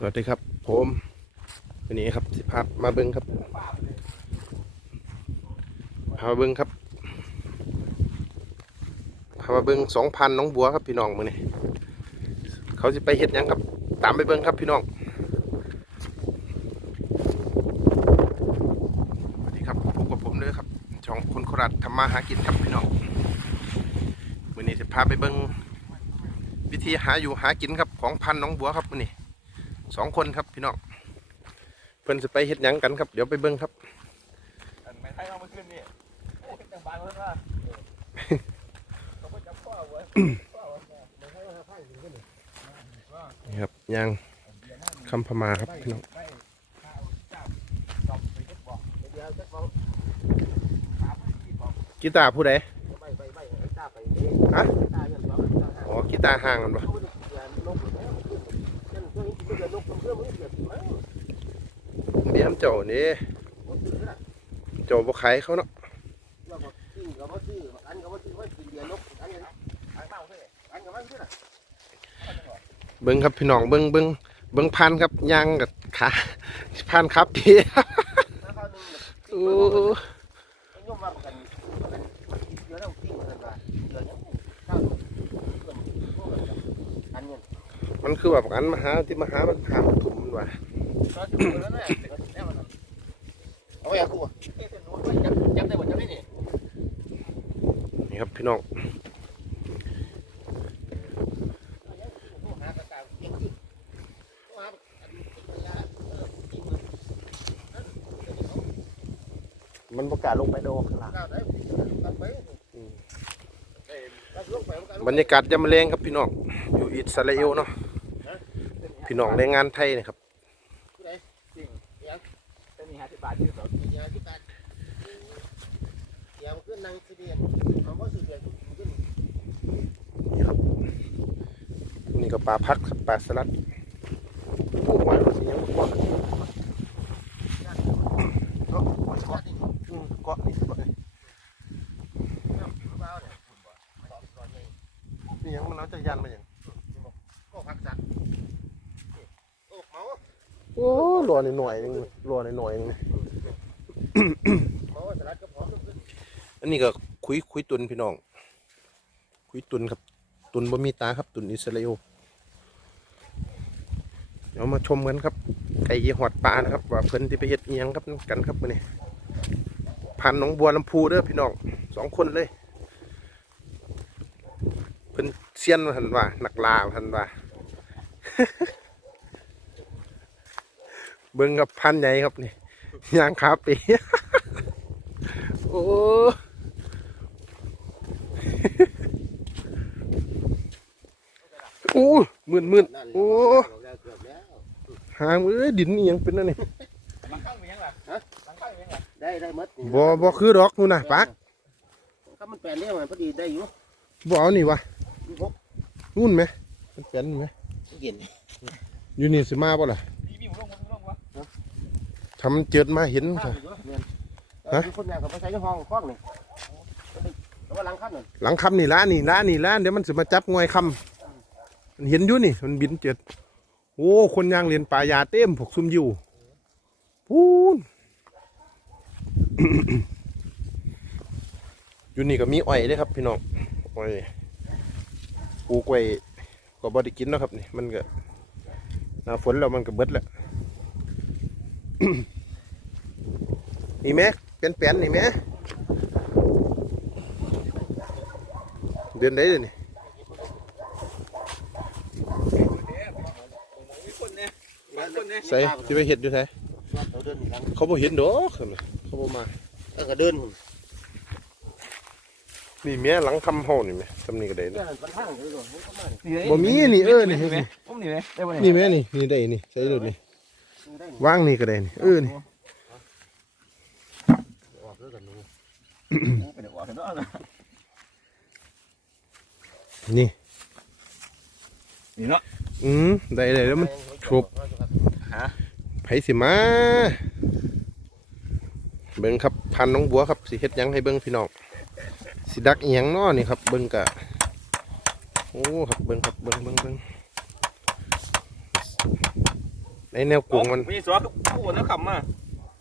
สวัสดีครับ ผมวันนี้ครับสิพามาเบิ้งครับพามาเบิ้งครับพามาเบิ้งสองพันน้องบัวครับพี่น้องมือนี่เขาจะไปเฮ็ดยังครับ ตามไปเบิ้งครับพี่น้องสวัสดีครับพบกับผมเลยครับช่องคนโคราชทำมาหากินครับพี่น้องมือนี้จะพาไปเบิ้งวิธีหาอยู่หากินครับของพันน้องบัวครับมือนี้ สองคนครับพี่น้องเพิ่นจะไปเฮ็ดหยังกันครับ เดี๋ยวไปเบิ่งครับอันไม่ใช่เอามาขึ้นนี่โอ้ยจังบานเลยว่าเขาก็จับข้อไว้นี่ครับยางคำพมาครับพี่น้องกีตาร์ผู้ใดฮะอ๋อกีตาร์ห่างกันปะ เบี้ยมเจ้านี่เจ้าบ่ขายเขาเนาะเบิ่งครับพี่น้องเบิ่งเบิ่งเบิ่งพันครับยางกับขาพันครับพี่โอ้มันคือแบบอันมหาที่มหามันหาถุ่มมันว่ะ เอาไว้อะกูจับจับได้หมดจับได้นี่นี่ครับพี่น้องมันประกาศลงไปโดขนาดบรรยากาศยามมะเรงครับพี่น้อง อยู่อิสราเอลเนาะ พี่น้องแรงงานไทยนะครับ เป็นมีห้าสิบบาทที่สองนี่ครับนี่ก็ปลาพัดครับปลาสลัดปลูกไว้มันสิยังบ่พอเกาะเกาะอืมเกาะนี่เกาะนี่นี่ยังมันเอาจักรยานมาอย่างก็พักสัตว์โอ้เมาโอ้รัวหน่อยๆนึงรัวหน่อยๆนึงเมาสลัดก็พร้อม อันนี้ก็คุยคุยตุนพี่น้อง คุยตุนครับ ตุนบ่มีตาครับ ตุนอิสราเอลเดี๋ยวมาชมกันครับ ไก่ยีหอดปลานะครับ ว่าเพิ่นที่ไปเฮ็ดเอียงครับกันครับมื้อนี้พันหนองบัวลำพูเด้อพี่น้องสองคนเลย เพิ่นเซียนหันว่านักลาหันว่า เบิ่งกับพันใหญ่ครับนี่ยางขาปีโอ้ โอ้ มื่นมื่นโอ้หางเอ้ยดินนี่ยังเป็นนั่นนี่หลังข้างมียังล่ะฮะหลังข้างมียังล่ะได้ได้หมดบ่บ่คือดอกนู่นน่ะปักถ้ามันแปลนเนี่ยมันพอดีได้อยู่บ่เอานี่วะมีหกนู่นไหมมันเป็นไหมเย็นอยู่นี่สิมาบ่ล่ะมีมีหมูลงหมูลงวะทำมันเจิดมาเห็นข้าค่ะวอยู่เงินเออมีคนงานเขาไปใช้ในห้องคล้องนี่แล้วว่าหลังขั้นนั่นหลังคำนี่ละนี่ละนี่ละเดี๋ยวมันสิมาจับงวยคำ มันเห็นอยู่นี่ มันบินเจิดโอ้คนยางเรียนปลายาเต็มพวกซุ่มอยู่พูนอยู่นี่ก็มีอ้อยเด้ครับพี่น้องอ้อยปูกไว้ก็บ่ได้กินนะครับนี่มันก็หน้าฝนแล้วมันก็เบิดแล้วนี่แม่เป็นแปลนๆนี่แม่เดือนไหนเดือนนี่ มีคนเนี่ยมีคน เนี่ยใส่ที่ไปเห็ดอยู่ใส่เราเดินหลังเขาบ่เห็นดอกเขาน่ะเขาบ่มา เออก็เดินนี่แม่หลังคำเฮานี่แม่ทำนี่ก็ได้เนี่นะยมันทางเลยก่อนมันก็มาบ่มีนี่เออนี่ผมนี่ไหมได้ไหมนี่แม่นี่นี่ได้นี่ใส่ดูนี่ได้วางนี่ก็ได้นี่เออนี่ออกแล้วกันนู้ไปเดี๋ยวออกกันเนาะนี่นี่เนาะอืมได้ได้แล้วมัน ครบ ไผสิมาเบิ่งครับพันน้องบัวครับสิเฮ็ดหยังให้เบิ่งพี่น้องสิดักอีหยังน้อนี่ครับเบิ่งกะโอ้ครับเบิ่งครับเบิ่งเบิ่งเบิ่งไอ้แนวกงมันมีสวคือผู้แล้วขำมา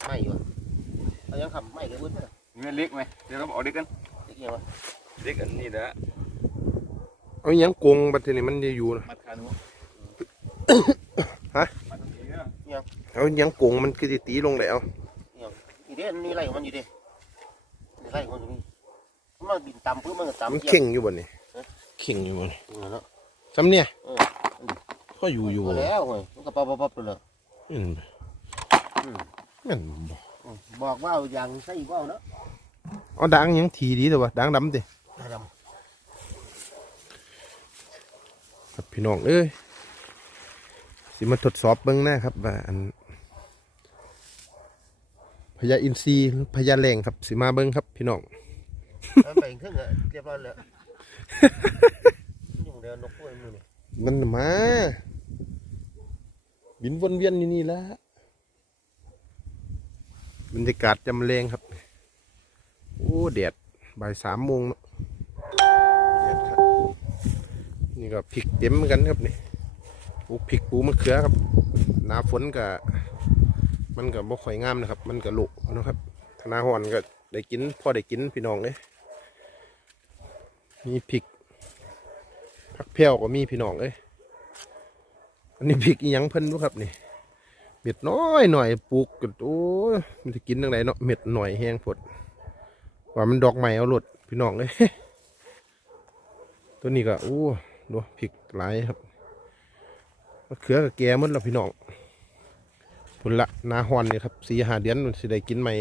ไม่อยู่เอายังคำไม่เลยวุ้นเนี่ยเงินเล็กไหมเดี๋ยวเราเอาเด็กกันเด็กยังวะเด็กอันนี้นะเอาหยังกงบัดทีนี้มันจะอยู่นะมัดขาหนูฮะ มัดตรงนี้นะเอาหยังกงมันคือสิตีลงแล้วอีเด้นี่ไรของมันอยู่ดินี่ไรของมันอยู่นี่มันบินต่ำเพื่อมันก็มันต่ำเข่งอยู่บ่นี่เข่งอยู่บ่นี่เนาะซ้ำเนี่ยเออก็อยู่อยู่พบ่แล้วเว้ยมันก็ปั๊บปั๊บปั๊บเลยอืมแม่นบ่บอกว่าอย่างใส่ว่าวเนาะเอาดังหยังทีดีแต่ว่าดังดำติได้ดครับพี่น้องเอ้ย สิมาทดสอบเบิ่งหน้าครับว่าอันพญาอินทรีหรือพญาแรงครับ สิมาเบิ่งครับ พี่น้องำมันไปเครื่องอะเรียบร้อยแล้วอยู่เดียวนกกล้วยมือนี่มันมา บินวนเวียนอยู่นี่ละบรรยากาศจำแรงครับ โอ้แดดบ่ายสามโมงเนอะแดดครับ นี่ก็พริกเต็มเหมือนกันครับนี่ ปลูกพริกปลูกมะเขือครับ หนาฝนก็มันก็บ่ค่อยงามนะครับ มันก็โลกเนะครับถ้าหอนก็ได้กินพ่อได้กินพี่น้องเลยมีพริกผักแพรวก็มีพี่น้องเอ้ยอันนี้พริกอีหยังเพิ่นดูครับนี่เม็ดน้อยหน่อยปลูกกันโอ้ยมันจะกินจังไดเนาะเม็ดหน่อยแห้งผดว่ามันดอกใหม่เอาหลดพี่น้องเอ้ยตัวนี้ก็โอ้ดูพริกหลายครับ มะเขือกับแก่หมดแล้วพี่น้องผลละนาฮอนนี่ครับสีหาเดือนมันสิได้กินใหม่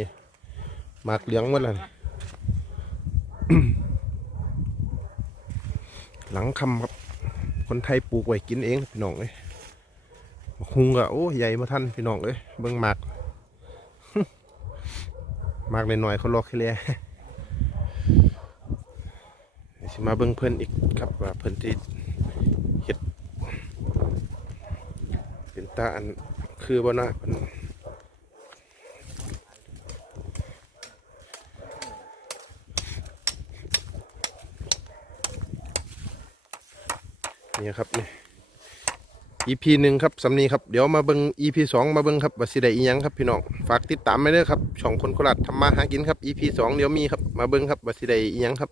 หมากเหลืองหมดแล้วหลังคำครับ คนไทยปลูกไว้กินเองพี่น้องเอ้ยบักฮุงก็โอ้ใหญ่มาท่านพี่น้องเอ้ยเบิ่งหมากหมากหน่อยๆเขาลอกให้แลสิมาเบิ่งเพิ่อนอีกครับว่าเพิ่อนที่เฮ็ดเป็น ตาอันคือบ่นะนนี่ครับนี่ EP หนึ่งครับสำนีครับ เดี๋ยวมาเบิง EP สองมาเบิงครับว่าสิได้อีหยังครับพี่น้องฝากติดตามไปเด้อครับช่องคนโคราชทำมาหากินครับ EP สองเดี๋ยวมีครับมาเบิงครับว่าสิได้อีหยังครับ